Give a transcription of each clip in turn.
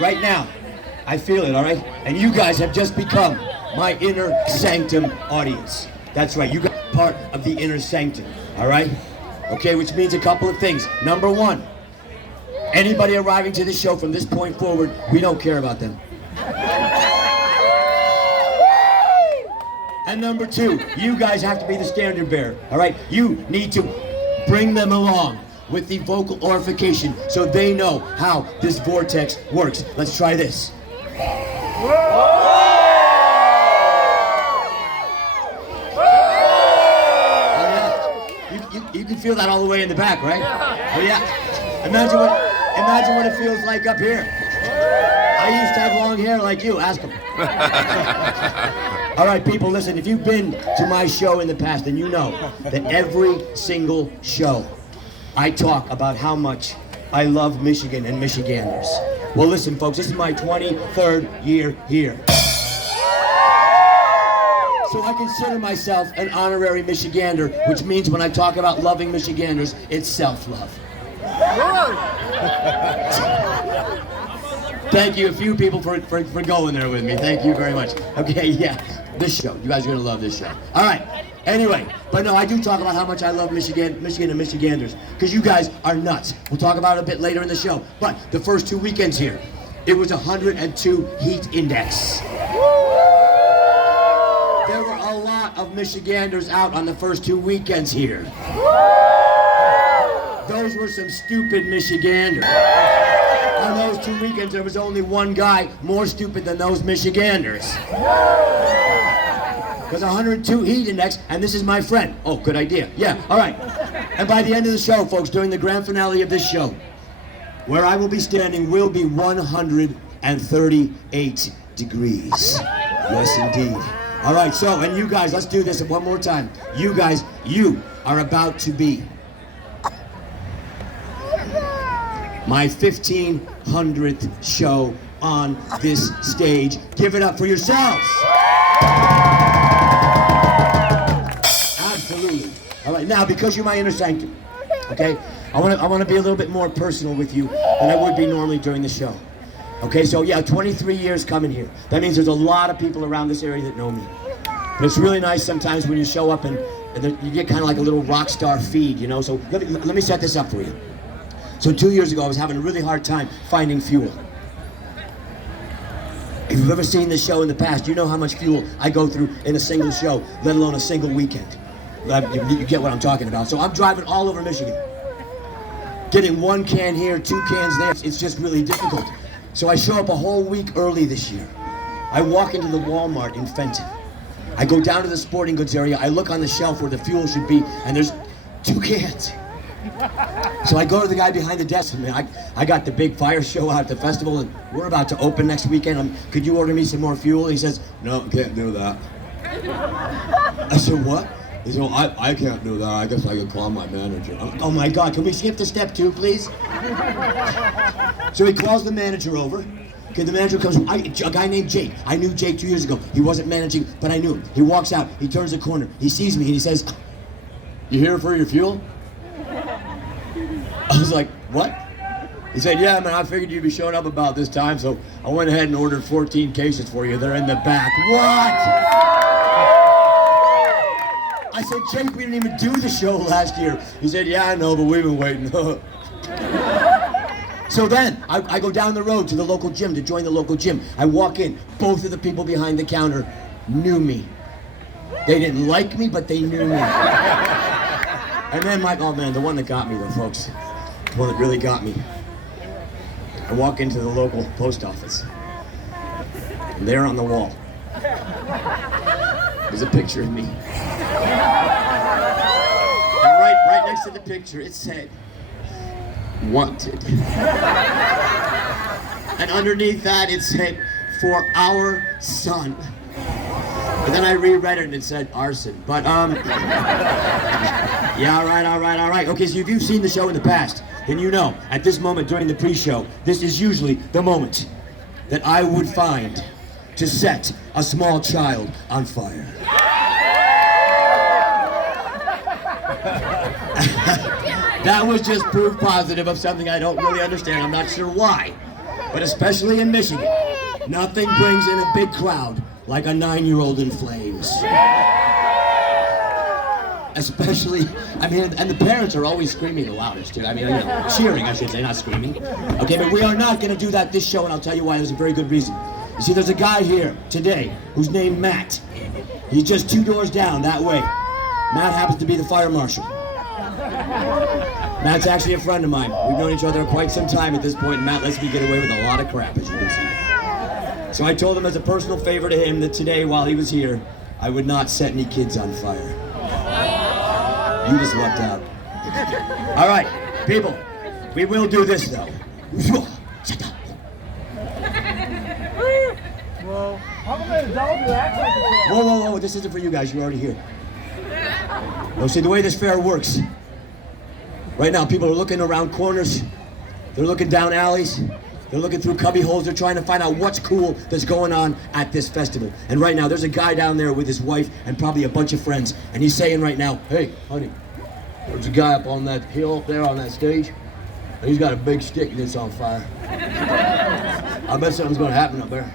right now. I feel it, all right? And you guys have just become my inner sanctum audience. That's right, you got part of the inner sanctum, all right? Okay, which means a couple of things. Number one, anybody arriving to this show from this point forward, we don't care about them. And number two, you guys have to be the standard bearer, all right? You need to bring them along with the vocal orification so they know how this vortex works. Let's try this. You can feel that all the way in the back, right? Oh yeah. Imagine what it feels like up here. I used to have long hair like you. Ask them. All right, people, listen. If you've been to my show in the past, then you know that every single show, I talk about how much I love Michigan and Michiganders. Well, listen, folks. This is my 23rd year here. So I consider myself an honorary Michigander, which means when I talk about loving Michiganders, it's self-love. Thank you, a few people for going there with me. Thank you very much. Okay, yeah, this show. You guys are gonna love this show. All right, anyway, but no, I do talk about how much I love Michigan and Michiganders, because you guys are nuts. We'll talk about it a bit later in the show, but the first 2 weekends here, it was 102 heat index. There were a lot of Michiganders out on the first 2 weekends here. Those were some stupid Michiganders. On those 2 weekends, there was only one guy more stupid than those Michiganders. Because 102 heat index, and this is my friend. Oh, good idea. Yeah, all right. And by the end of the show, folks, during the grand finale of this show, where I will be standing will be 138 degrees. Yes, indeed. All right, so, and you guys, let's do this one more time. You guys, you are about to be my 1500th show on this stage. Give it up for yourselves. Absolutely. All right, now, because you're my inner sanctum, okay, I want to be a little bit more personal with you than I would be normally during the show. Okay, so yeah, 23 years coming here. That means there's a lot of people around this area that know me. But it's really nice sometimes when you show up and you get kind of like a little rock star feed, you know? So let me set this up for you. So 2 years ago, I was having a really hard time finding fuel. If you've ever seen this show in the past, you know how much fuel I go through in a single show, let alone a single weekend. You get what I'm talking about. So I'm driving all over Michigan. Getting 1 can here, 2 cans there, it's just really difficult. So I show up a whole week early this year. I walk into the Walmart in Fenton. I go down to the sporting goods area, I look on the shelf where the fuel should be, and there's 2 cans. So I go to the guy behind the desk, and I got the big fire show out at the festival, and we're about to open next weekend. Could you order me some more fuel? He says, no, can't do that. I said, what? He said, well, I can't do that. I guess I could call my manager. Oh my God, can we skip to step 2, please? So he calls the manager over. Okay, the manager comes, a guy named Jake. I knew Jake 2 years ago. He wasn't managing, but I knew him. He walks out, he turns the corner, he sees me, and he says, you here for your fuel? I was like, what? He said, yeah, man, I figured you'd be showing up about this time, so I went ahead and ordered 14 cases for you. They're in the back. What? I said, Jake, we didn't even do the show last year. He said, yeah, I know, but we've been waiting. So then, I go down the road to the local gym to join the local gym. I walk in. Both of the people behind the counter knew me. They didn't like me, but they knew me. And then oh man, the one that got me though, folks. The one that really got me. I walk into the local post office. And there on the wall, there's a picture of me. And right next to the picture, it said, wanted. And underneath that, it said, for our son. And then I reread it and it said arson. But, yeah, all right. Okay, so if you've seen the show in the past, then you know, at this moment during the pre-show, this is usually the moment that I would find to set a small child on fire. That was just proof positive of something I don't really understand. I'm not sure why. But especially in Michigan, nothing brings in a big crowd like a 9-year-old in flames. Especially, I mean, and the parents are always screaming the loudest too. I mean, cheering, I should say, not screaming. Okay, but we are not going to do that this show, and I'll tell you why. There's a very good reason. You see, there's a guy here today who's named Matt. He's just 2 doors down that way. Matt happens to be the fire marshal. Matt's actually a friend of mine. We've known each other quite some time at this point, and Matt lets me get away with a lot of crap, as you can see. So I told him as a personal favor to him that today, while he was here, I would not set any kids on fire. You just lucked out. All right, people, we will do this though. Well, how come the dog acts like a Whoa, whoa, whoa, this isn't for you guys, you're already here. No, see, the way this fair works, right now people are looking around corners, they're looking down alleys, they're looking through cubby holes, they're trying to find out what's cool that's going on at this festival. And right now, there's a guy down there with his wife and probably a bunch of friends, and he's saying right now, hey, honey, there's a guy up on that hill up there on that stage, and he's got a big stick that's on fire. I bet something's gonna happen up there.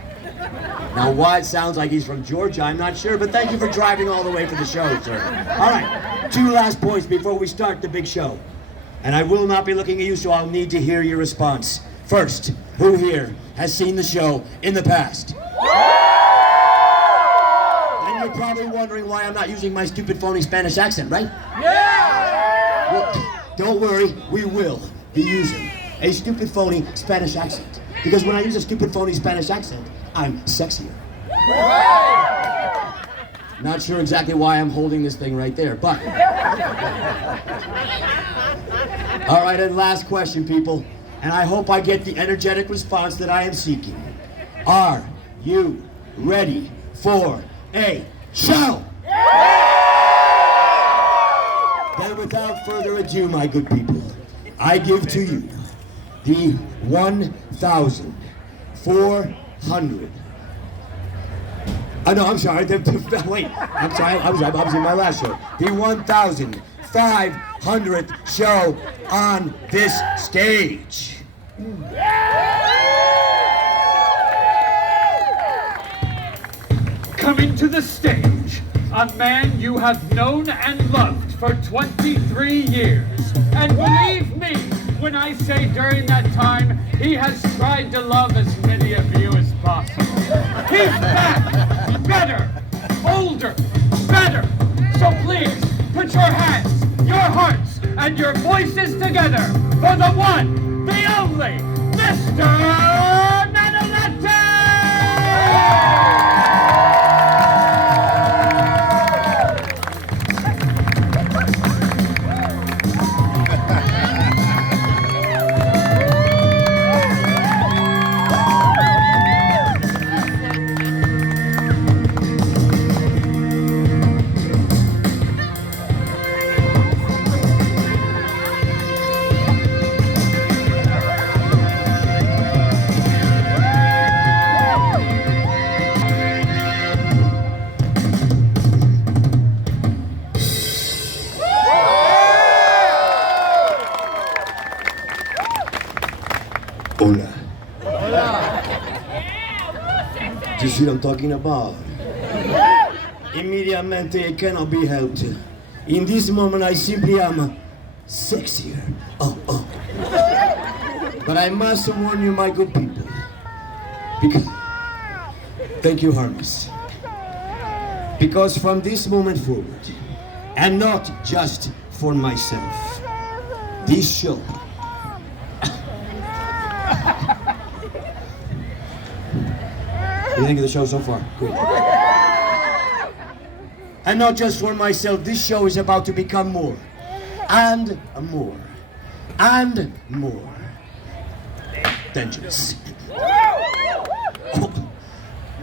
Now, why it sounds like he's from Georgia, I'm not sure, but thank you for driving all the way for the show, sir. All right, 2 last points before we start the big show. And I will not be looking at you, so I'll need to hear your response. First, who here has seen the show in the past? And you're probably wondering why I'm not using my stupid phony Spanish accent, right? Yeah! Well, don't worry, we will be using a stupid phony Spanish accent. Because when I use a stupid phony Spanish accent, I'm sexier. Not sure exactly why I'm holding this thing right there, but... All right, and last question, people. And I hope I get the energetic response that I am seeking. Are you ready for a show? Then without further ado, my good people, I give to you the 1,400. Oh no, I'm sorry. Wait, I'm sorry. I was in my last show. The 1,500th show on this stage. Coming to the stage, a man you have known and loved for 23 years. And believe me when I say during that time, he has tried to love as many of you as possible. He's back, better, older, better. So please, put your hands, your hearts, and your voices together for the one, the only, Mr. Manolete! Hola. Do you see what I'm talking about? Immediately, it cannot be helped. In this moment, I simply am sexier. But I must warn you, my good people. Because, thank you, Hermes. Because from this moment forward, and not just for myself, this show What do you think of the show so far? Good. And not just for myself, this show is about to become more, and more, and more dangerous.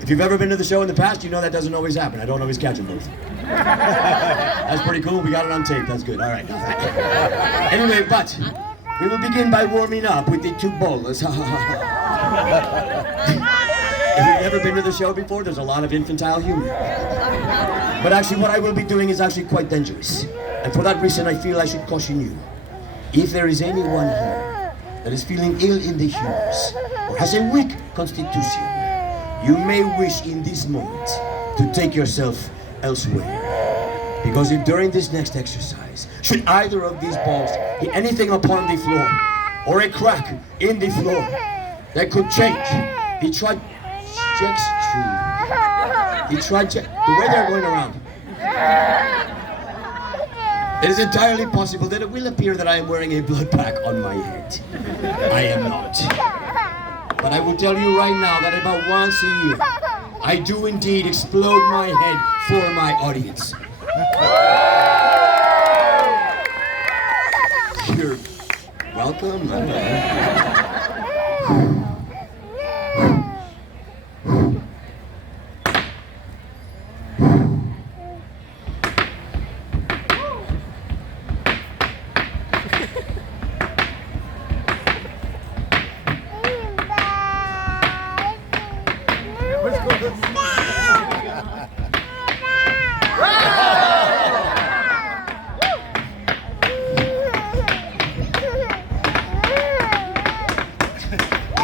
If you've ever been to the show in the past, you know that doesn't always happen. I don't always catch them both. That's pretty cool. We got it on tape. That's good. All right. Anyway, but we will begin by warming up with the 2 bowlers. If you've never been to the show before, there's a lot of infantile humor. But actually what I will be doing is actually quite dangerous. And for that reason, I feel I should caution you. If there is anyone here that is feeling ill in the humors or has a weak constitution, you may wish in this moment to take yourself elsewhere. Because if during this next exercise, should either of these balls hit anything upon the floor or a crack in the floor that could change the the way they're going around, it is entirely possible that it will appear that I am wearing a blood pack on my head. I am not. But I will tell you right now that about once a year, I do indeed explode my head for my audience. You're welcome.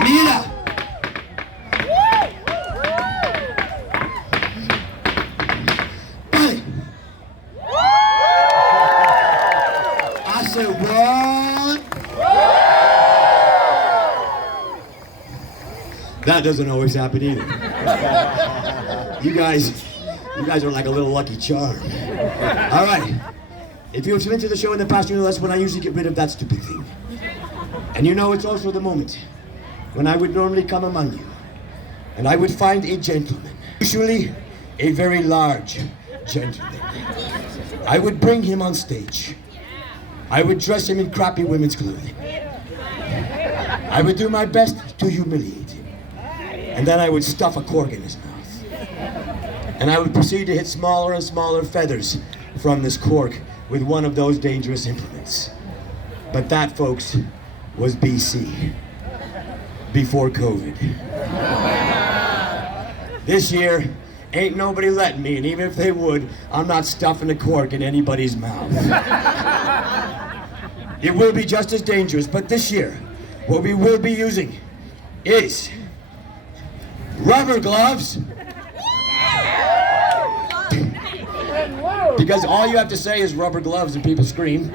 Mira! Hey! I said one. That doesn't always happen either. You guys are like a little Lucky Charm. All right. If you've been to the show in the past, you know that's when I usually get rid of that stupid thing. And you know it's also the moment when I would normally come among you, and I would find a gentleman, usually a very large gentleman. I would bring him on stage. I would dress him in crappy women's clothing. I would do my best to humiliate him. And then I would stuff a cork in his mouth. And I would proceed to hit smaller and smaller feathers from this cork with one of those dangerous implements. But that, folks, was BC. Before COVID. This year, ain't nobody letting me, and even if they would, I'm not stuffing a cork in anybody's mouth. It will be just as dangerous, but this year, what we will be using is rubber gloves. Because all you have to say is rubber gloves and people scream.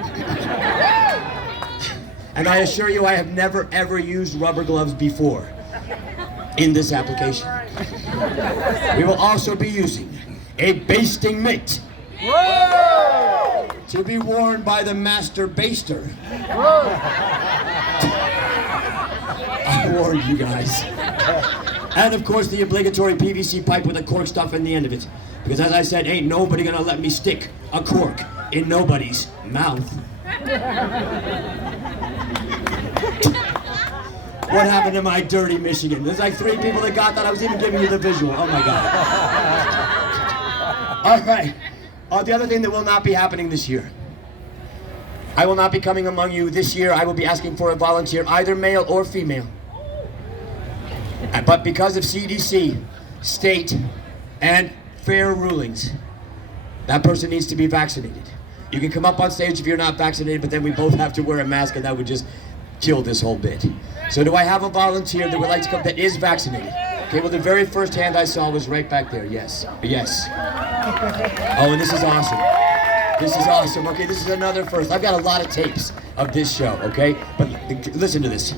And I assure you, I have never ever used rubber gloves before in this application. We will also be using a basting mitt. Whoa! To be worn by the master baster. I warned you guys. And of course the obligatory PVC pipe with a cork stuff in the end of it. Because as I said, ain't nobody gonna let me stick a cork in nobody's mouth. What happened to my dirty Michigan? There's like 3 people that got that. I was even giving you the visual. Oh my God. All right. The other thing that will not be happening this year. I will not be coming among you this year. I will be asking for a volunteer, either male or female. But because of CDC, state, and fair rulings, that person needs to be vaccinated. You can come up on stage if you're not vaccinated, but then we both have to wear a mask, and that would just kill this whole bit. So do I have a volunteer that would like to come that is vaccinated? Okay, well the very first hand I saw was right back there, yes. Yes. Oh, and this is awesome. This is awesome. Okay, this is another first. I've got a lot of tapes of this show, okay? But listen to this.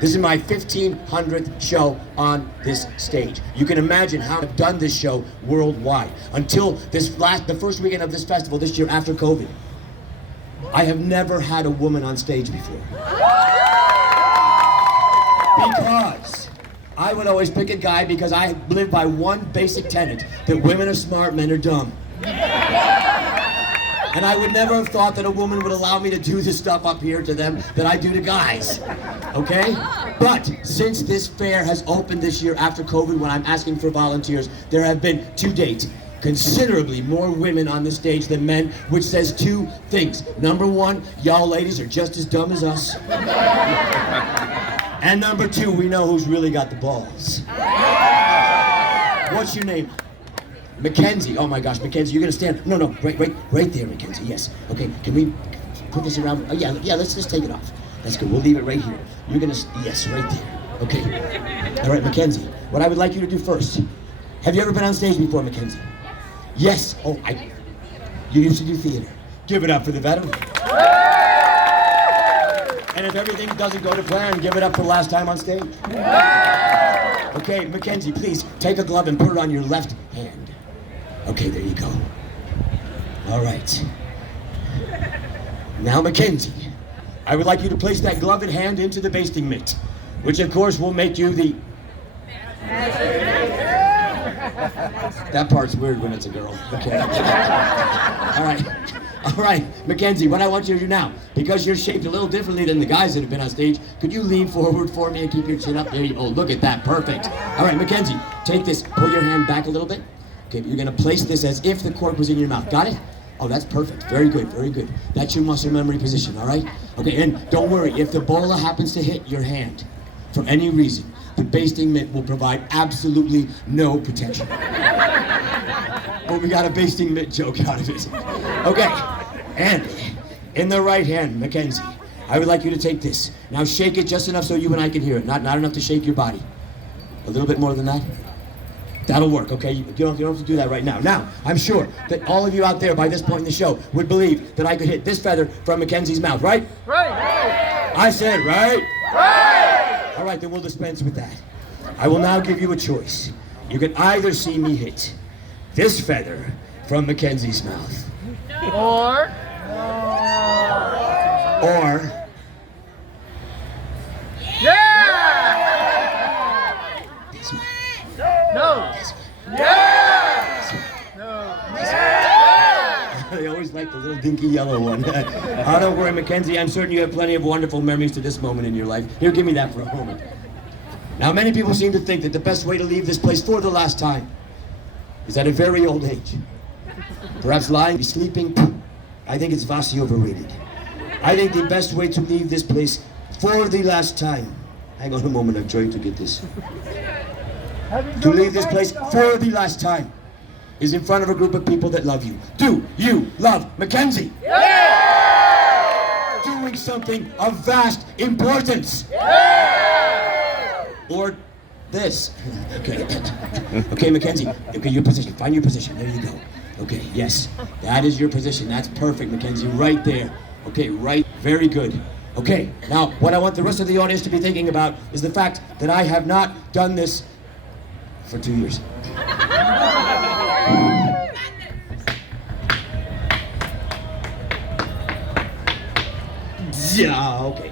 This is my 1500th show on this stage. You can imagine how I've done this show worldwide. Until the first weekend of this festival this year after COVID. I have never had a woman on stage before. Because I would always pick a guy because I live by one basic tenet, that women are smart, men are dumb. And I would never have thought that a woman would allow me to do this stuff up here to them that I do to guys, okay? But since this fair has opened this year after COVID, when I'm asking for volunteers, there have been, to date, considerably more women on the stage than men, which says 2 things. Number 1, y'all ladies are just as dumb as us. And number 2, we know who's really got the balls. What's your name? Mackenzie. Oh my gosh, Mackenzie, you're gonna stand. No, right there, Mackenzie. Yes. Okay, can we put this around? Oh yeah, let's just take it off. That's good. We'll leave it right here. You're gonna, yes, right there. Okay. All right, Mackenzie, what I would like you to do first. Have you ever been on stage before, Mackenzie? Yes. Oh, you used to do theater. Give it up for the veteran. And if everything doesn't go to plan, give it up for the last time on stage. Okay, Mackenzie, please take a glove and put it on your left hand. Okay, there you go. All right. Now, Mackenzie, I would like you to place that gloved hand into the basting mitt, which of course will make you the... That part's weird when it's a girl. Okay. All right, Mackenzie, what I want you to do now, because you're shaped a little differently than the guys that have been on stage, could you lean forward for me and keep your chin up? There you go. Oh, look at that. Perfect. All right, Mackenzie, take this. Pull your hand back a little bit. Okay, you're going to place this as if the cork was in your mouth. Got it? Oh, that's perfect. Very good, very good. That's your muscle memory position, all right? Okay, and don't worry, if the bola happens to hit your hand, for any reason, the basting mitt will provide absolutely no protection. But we got a basting mitt joke out of it. Okay, and in the right hand, Mackenzie, I would like you to take this. Now shake it just enough so you and I can hear it, not enough to shake your body. A little bit more than that? That'll work, okay? You don't have to do that right now. Now, I'm sure that all of you out there by this point in the show would believe that I could hit this feather from Mackenzie's mouth, right? Right! I said right? Right! All right, then we'll dispense with that. I will now give you a choice. You can either see me hit this feather from Mackenzie's mouth. Or... No! Yes! No! Yeah! I always like the little dinky yellow one. Oh, don't worry, Mackenzie. I'm certain you have plenty of wonderful memories to this moment in your life. Here, give me that for a moment. Now, many people seem to think that the best way to leave this place for the last time is at a very old age. Perhaps lying, sleeping. I think it's vastly overrated. I think the best way to leave this place for the last time. Hang on a moment, I'm trying to get this. To leave this place for the last time is in front of a group of people that love you. Do you love Mackenzie? Yeah! Doing something of vast importance. Yeah! Or this. Okay. Okay, Mackenzie. Okay, your position. Find your position. There you go. Okay, yes. That is your position. That's perfect, Mackenzie. Right there. Okay, right. Very good. Okay, now what I want the rest of the audience to be thinking about is the fact that I have not done this for 2 years. Yeah, okay.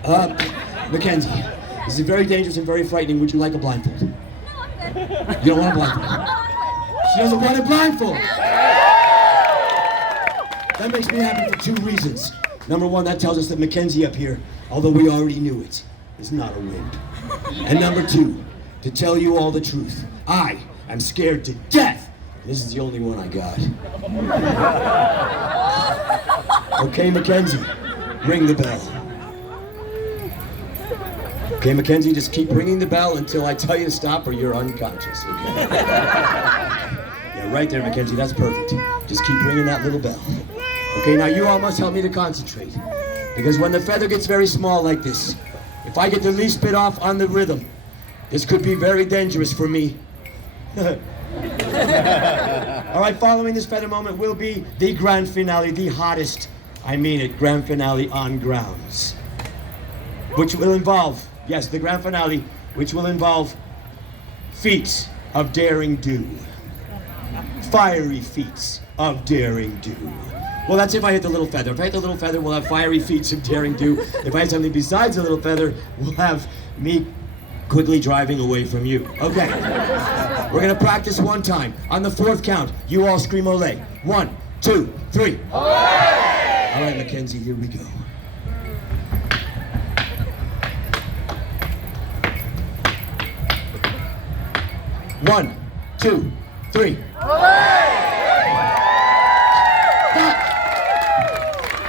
Mackenzie, this is very dangerous and very frightening. Would you like a blindfold? No, I'm good. You don't want a blindfold? She doesn't want a blindfold. That makes me happy for 2 reasons. Number one, that tells us that Mackenzie up here, although we already knew it, is not a wimp. And number 2, to tell you all the truth, I am scared to death. This is the only one I got. Okay, Mackenzie, ring the bell. Okay, Mackenzie, just keep ringing the bell until I tell you to stop or you're unconscious, okay? Yeah, right there, Mackenzie, that's perfect. Just keep ringing that little bell. Okay, now you all must help me to concentrate. Because when the feather gets very small like this, if I get the least bit off on the rhythm, this could be very dangerous for me. All right, following this feather moment will be the grand finale, the hottest, I mean it, grand finale on grounds. Which will involve, yes, the grand finale, which will involve feats of daring do. Fiery feats of daring do. Well, that's if I hit the little feather. If I hit the little feather, we'll have fiery feats of daring do. If I hit something besides the little feather, we'll have me quickly driving away from you. Okay. We're gonna practice one time. On the 4th count, you all scream Olé. 1, 2, 3. Olé! All right, Mackenzie, here we go. One, 2, 3.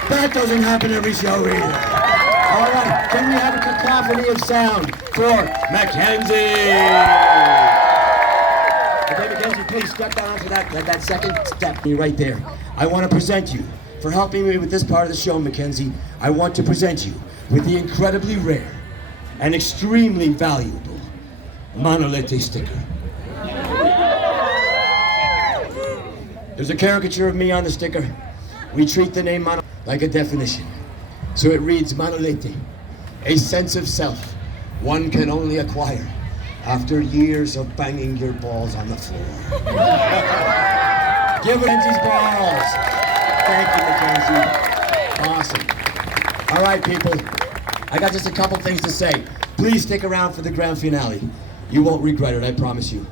That doesn't happen every show either. All right, can we have a cacophony of sound for Mackenzie? Okay, Mackenzie, please step down for that second step right there. I want to present you for helping me with this part of the show, Mackenzie, I want to present you with the incredibly rare and extremely valuable Manolete sticker. There's a caricature of me on the sticker. We treat the name Manolete like a definition. So it reads, Manolete, a sense of self one can only acquire after years of banging your balls on the floor. Give Mackenzie's balls. Thank you, Mackenzie. Awesome. All right, people. I got just a couple things to say. Please stick around for the grand finale. You won't regret it, I promise you.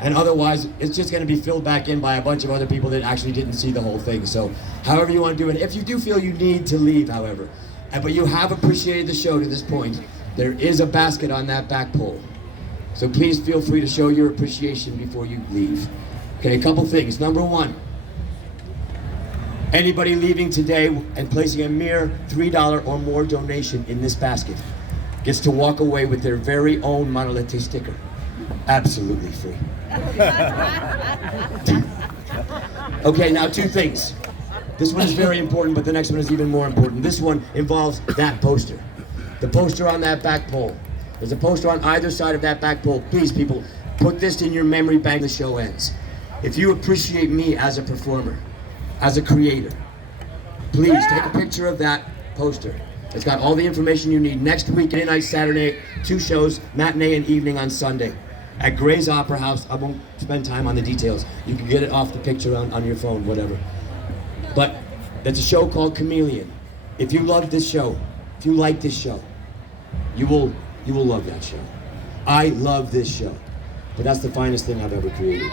And otherwise, it's just going to be filled back in by a bunch of other people that actually didn't see the whole thing. So, however you want to do it. If you do feel you need to leave, however, but you have appreciated the show to this point, there is a basket on that back pole. So please feel free to show your appreciation before you leave. Okay, a couple things. Number one, anybody leaving today and placing a mere $3 or more donation in this basket gets to walk away with their very own Manolete sticker. Absolutely free. Okay, now two things. This one is very important, but the next one is even more important. This one involves that poster. The poster on that back pole. There's a poster on either side of that back pole. Please, people, put this in your memory bank when the show ends. If you appreciate me as a performer, as a creator, please take a picture of that poster. It's got all the information you need. Next week, night, Saturday, 2 shows, matinee and evening on Sunday. At Gray's Opera House. I won't spend time on the details. You can get it off the picture on your phone, whatever. But there's a show called Chameleon. If you love this show, if you like this show, you will love that show. I love this show, but that's the finest thing I've ever created.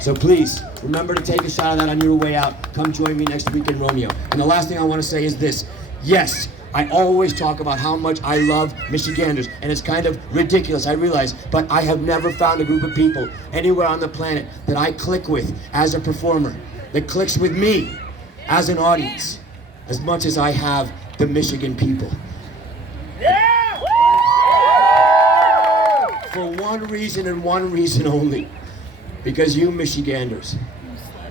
So please, remember to take a shot of that on your way out. Come join me next week in Romeo. And the last thing I want to say is this. Yes, I always talk about how much I love Michiganders, and it's kind of ridiculous, I realize, but I have never found a group of people anywhere on the planet that I click with as a performer, that clicks with me as an audience, as much as I have the Michigan people. For one reason and one reason only. Because you Michiganders,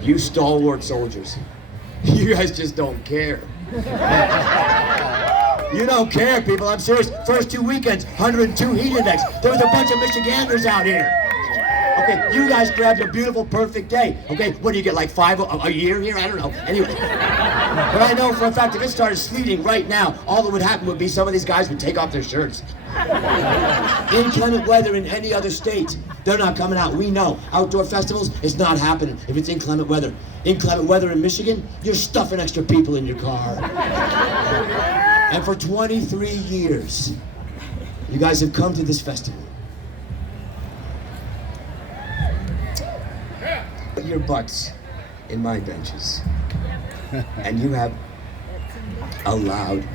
you stalwart soldiers, you guys just don't care. You don't care, people, I'm serious. First 2 weekends, 102 heat index. There was a bunch of Michiganders out here. Okay, you guys grabbed a beautiful, perfect day. Okay, what do you get, like 5 a year here? I don't know. Anyway. But I know for a fact if it started sleeting right now, all that would happen would be some of these guys would take off their shirts. Inclement weather in any other state, they're not coming out. We know. Outdoor festivals, it's not happening if it's inclement weather. Inclement weather in Michigan, you're stuffing extra people in your car. And for 23 years, you guys have come to this festival. Put your butts in my benches. And you have allowed me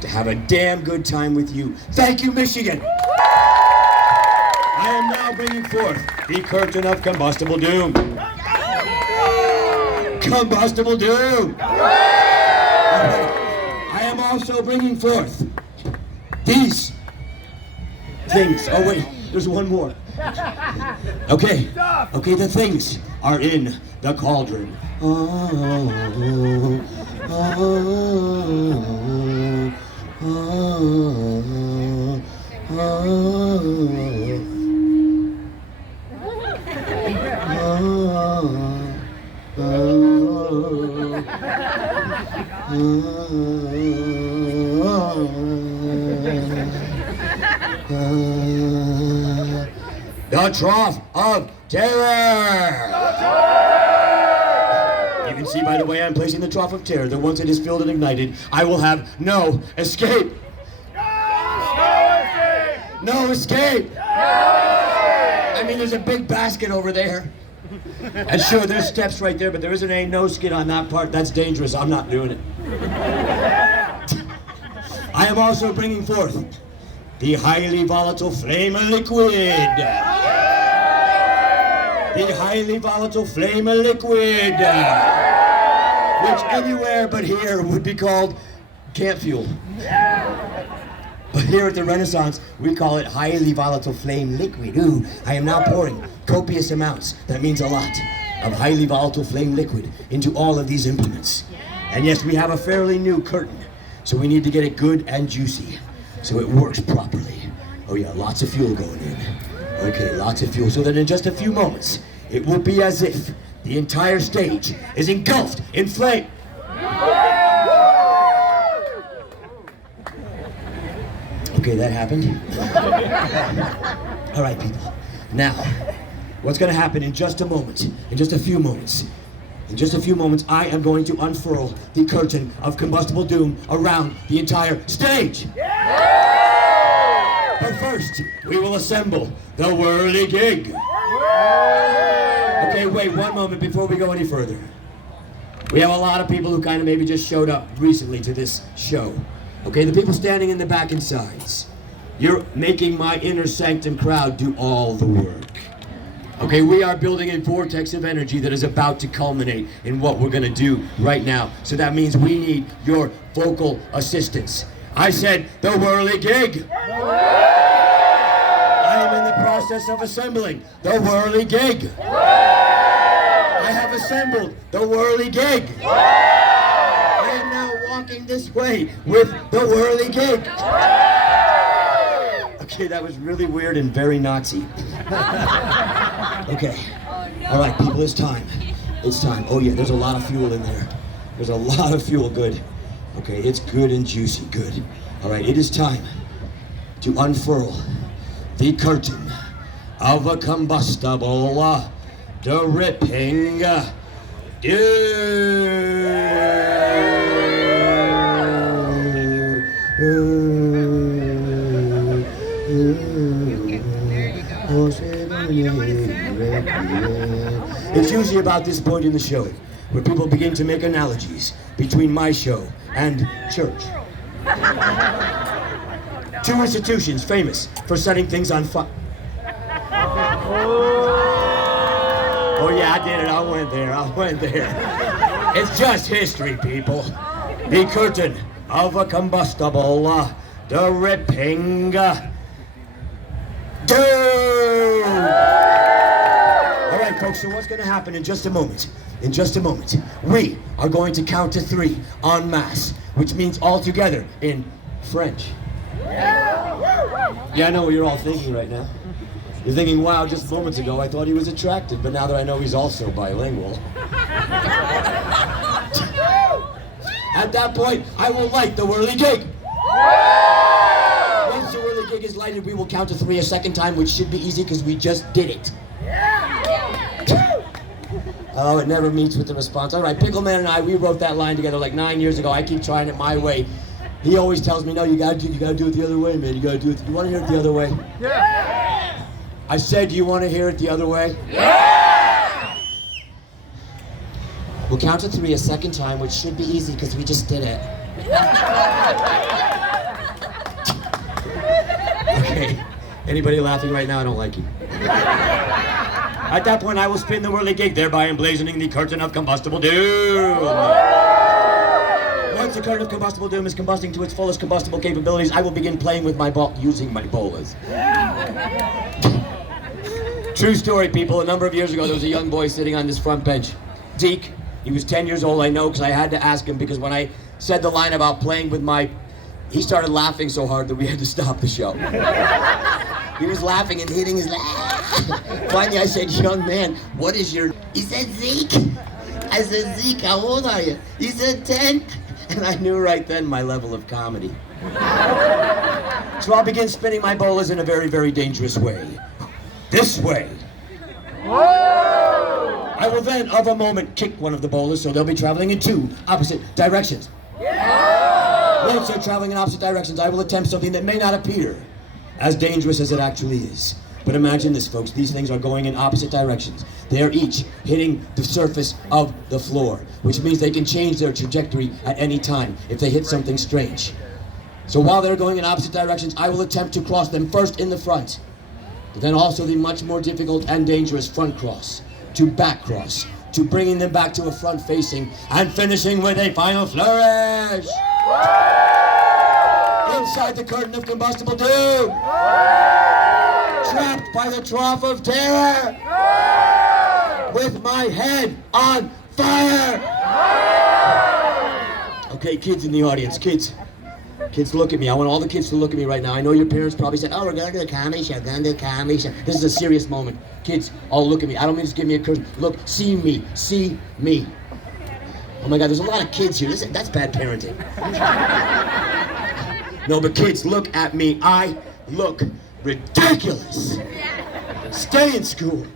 to have a damn good time with you. Thank you, Michigan! I am now bringing forth the curtain of combustible doom. Combustible doom! I am also bringing forth these things. Oh wait, there's one more. Okay, the things are in the cauldron. The trough of terror. You can see by the way I'm placing the trough of terror that once it is filled and ignited, I will have no escape. No escape. I mean, there's a big basket over there. And sure, there's steps right there, but there isn't any no skid on that part. That's dangerous. I'm not doing it. I am also bringing forth the highly volatile flame liquid. The highly volatile flame liquid. Which anywhere but here would be called camp fuel. But here at the Renaissance, we call it highly volatile flame liquid. Ooh, I am now pouring copious amounts. That means a lot. of highly volatile flame liquid into all of these implements. And yes, we have a fairly new curtain, so we need to get it good and juicy, so it works properly. Oh yeah, lots of fuel going in. Okay, lots of fuel, so that in just a few moments, it will be as if the entire stage is engulfed in flame. Okay, that happened. All right, people. Now, what's going to happen in just a moment, in just a few moments, I am going to unfurl the curtain of combustible doom around the entire stage. But first, we will assemble the whirligig. Okay, wait one moment before we go any further. We have a lot of people who kind of maybe just showed up recently to this show. Okay, the people standing in the back and sides. You're making my inner sanctum crowd do all the work. Okay, we are building a vortex of energy that is about to culminate in what we're gonna do right now. So that means we need your vocal assistance. I said the whirligig. I am in the process of assembling the whirligig. I have assembled the whirligig. I am now walking this way with the whirligig. Okay, that was really weird and very Nazi. Okay. All right, people, it's time. It's time. Oh yeah, there's a lot of fuel in there. There's a lot of fuel, good. Okay, it's good and juicy, good. All right, it is time to unfurl the curtain of a combustible dripping It's usually about this point in the show where people begin to make analogies between my show and church. Two institutions famous for setting things on fire. Oh yeah, I did it. I went there. It's just history, people. The curtain of a combustible dripping doom. All right, folks, so what's going to happen in just a moment? In just a moment, we are going to count to 3 en masse, which means all together in French. Yeah, I know what you're all thinking right now. You're thinking, wow, just moments ago I thought he was attractive, but now that I know he's also bilingual. At that point, I will light the whirligig. Once the whirligig is lighted, we will count to 3 a second time, which should be easy because we just did it. Oh, it never meets with the response. All right, Pickleman and I, we wrote that line together like 9 years ago. I keep trying it my way. He always tells me, no, you gotta do it the other way, man. You gotta do it. You wanna hear it the other way? Yeah. I said, do you wanna hear it the other way? Yeah. We'll count to 3 a second time, which should be easy because we just did it. Okay. Anybody laughing right now? I don't like you. At that point, I will spin the whirligig, thereby emblazoning the curtain of combustible doom. Once the curtain of combustible doom is combusting to its fullest combustible capabilities, I will begin playing with my ball using my bolas. True story, people. A number of years ago, there was a young boy sitting on this front bench. Zeke. He was 10 years old, I know, because I had to ask him, because when I said the line about playing with my... He started laughing so hard that we had to stop the show. He was laughing and hitting his laugh. Finally, I said, young man, what is your... He said, Zeke. I said, Zeke, how old are you? He said, 10. And I knew right then my level of comedy. So I'll begin spinning my bolas in a very, very dangerous way. This way. I will then, of a moment, kick one of the bolas so they'll be traveling in 2 opposite directions. Once they're traveling in opposite directions, I will attempt something that may not appear as dangerous as it actually is. But imagine this, folks. These things are going in opposite directions. They are each hitting the surface of the floor, which means they can change their trajectory at any time if they hit something strange. So while they're going in opposite directions, I will attempt to cross them first in the front, but then also the much more difficult and dangerous front cross, to back cross, to bringing them back to a front facing, and finishing with a final flourish! Inside the curtain of combustible doom! Trapped by the trough of terror! with my head on fire. Okay, kids in the audience, kids, look at me. I want all the kids to look at me right now. I know your parents probably said, oh, we're going to the comedy show, going to the comedy show. This is a serious moment. Kids, all look at me. I don't mean just give me a curse. Look, see me, see me. Oh my God, there's a lot of kids here. That's bad parenting. No, but kids, look at me. I look ridiculous. Stay in school.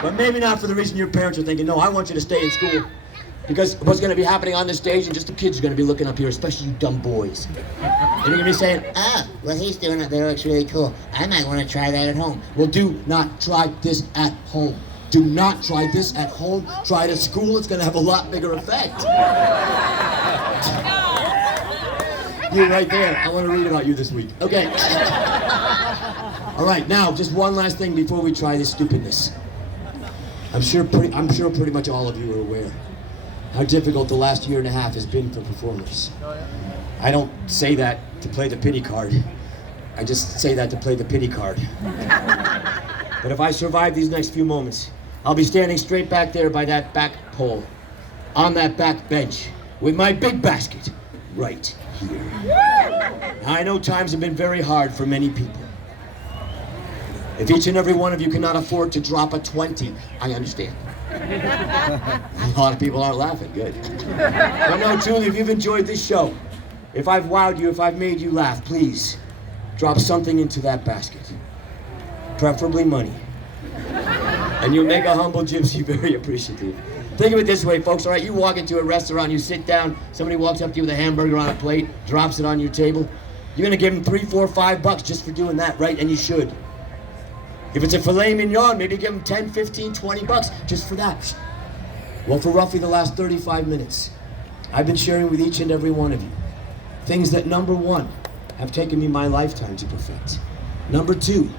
But maybe not for the reason your parents are thinking. No, I want you to stay in school. Because what's going to be happening on the stage, and just the kids are going to be looking up here, especially you dumb boys. And you're going to be saying, what he's doing up there looks really cool. I might want to try that at home. Well, do not try this at home. Do not try this at home. Try it at school. It's going to have a lot bigger effect. You're right there. I want to read about you this week. Okay. All right, now, just one last thing before we try this stupidness. I'm sure pretty much all of you are aware how difficult the last year and a half has been for performers. I don't say that to play the pity card. I just say that to play the pity card. But if I survive these next few moments, I'll be standing straight back there by that back pole, on that back bench, with my big basket right here. Now, I know times have been very hard for many people. If each and every one of you cannot afford to drop a 20, I understand. A lot of people aren't laughing, good. But no, truly, if you've enjoyed this show, if I've wowed you, if I've made you laugh, please drop something into that basket. Preferably money. And you'll make a humble gypsy very appreciative. Think of it this way, folks, all right? You walk into a restaurant, you sit down, somebody walks up to you with a hamburger on a plate, drops it on your table. You're gonna give them $3, $4, $5 just for doing that, right? And you should. If it's a filet mignon, maybe give them 10, 15, 20 bucks just for that. Well, for roughly the last 35 minutes, I've been sharing with each and every one of you things that, number one, have taken me my lifetime to perfect. Number two,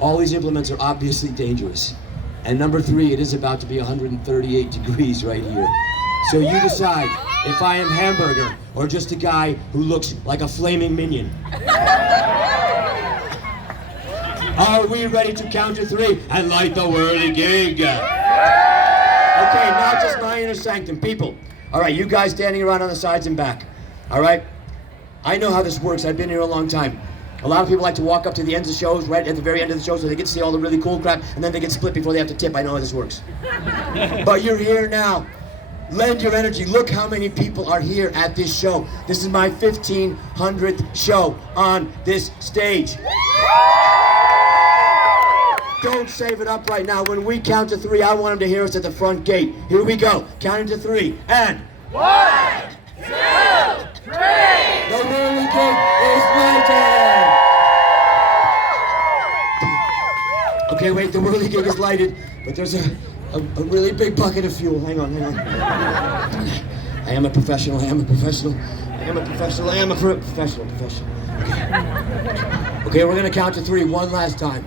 all these implements are obviously dangerous. And number three, it is about to be 138 degrees right here. So you decide if I am hamburger or just a guy who looks like a flaming minion. Are we ready to count to three and light the whirligig? Okay, not just my inner sanctum. People, all right, you guys standing around on the sides and back, all right? I know how this works. I've been here a long time. A lot of people like to walk up to the ends of shows, right at the very end of the show, so they get to see all the really cool crap, and then they get split before they have to tip. I know how this works. But you're here now. Lend your energy. Look how many people are here at this show. This is my 1500th show on this stage. Don't save it up right now. When we count to three, I want them to hear us at the front gate. Here we go. Counting to three. And 1, 2, 3. The whirligig is lighted. Okay, wait. The whirligig is lighted, but there's a really big bucket of fuel. Hang on. I am a professional. Okay, we're gonna count to three one last time.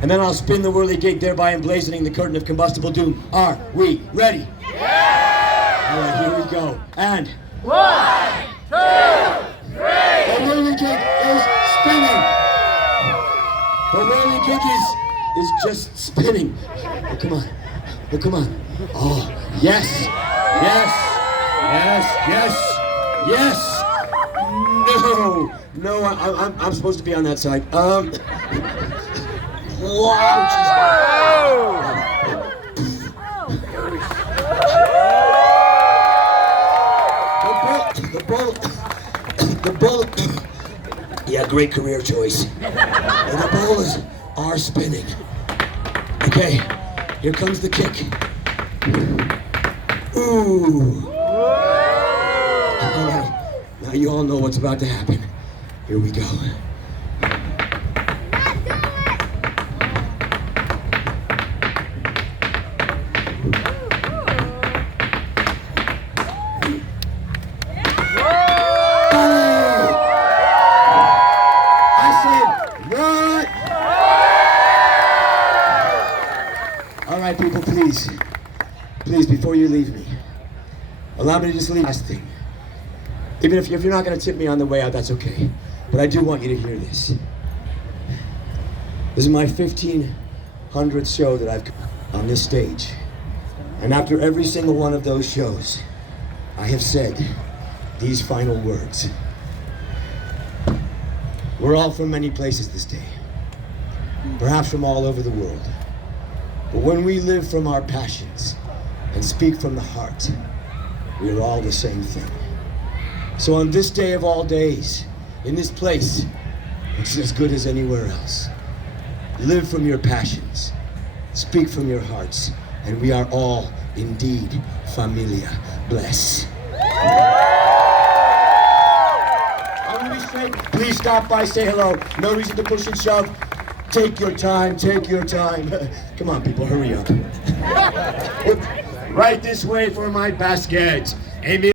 And then I'll spin the whirligig, thereby emblazoning the curtain of combustible doom. Are we ready? Yeah! All right, here we go. And 1, 2, 3. the whirligig is spinning. The whirligig is just spinning. Oh, come on. Oh, come on. Oh, yes. No, I'm supposed to be on that side. Wow! The bull. Yeah, great career choice. And the bowls are spinning. Okay, here comes the kick. Ooh. All right, now you all know what's about to happen. Here we go. People, please, before you leave me, allow me to just leave last thing. Even if you're not going to tip me on the way out, that's okay. But I do want you to hear this. This is my 1500th show that I've... on this stage. And after every single one of those shows, I have said these final words. We're all from many places this day, perhaps from all over the world. But when we live from our passions and speak from the heart, we are all the same thing. So on this day of all days, in this place, it's as good as anywhere else. Live from your passions, speak from your hearts, and we are all indeed familia. Bless. I'm gonna be straight. Please stop by, say hello. No reason to push and shove. Take your time, take your time. Come on, people, hurry up. Right this way for my basket. Amy.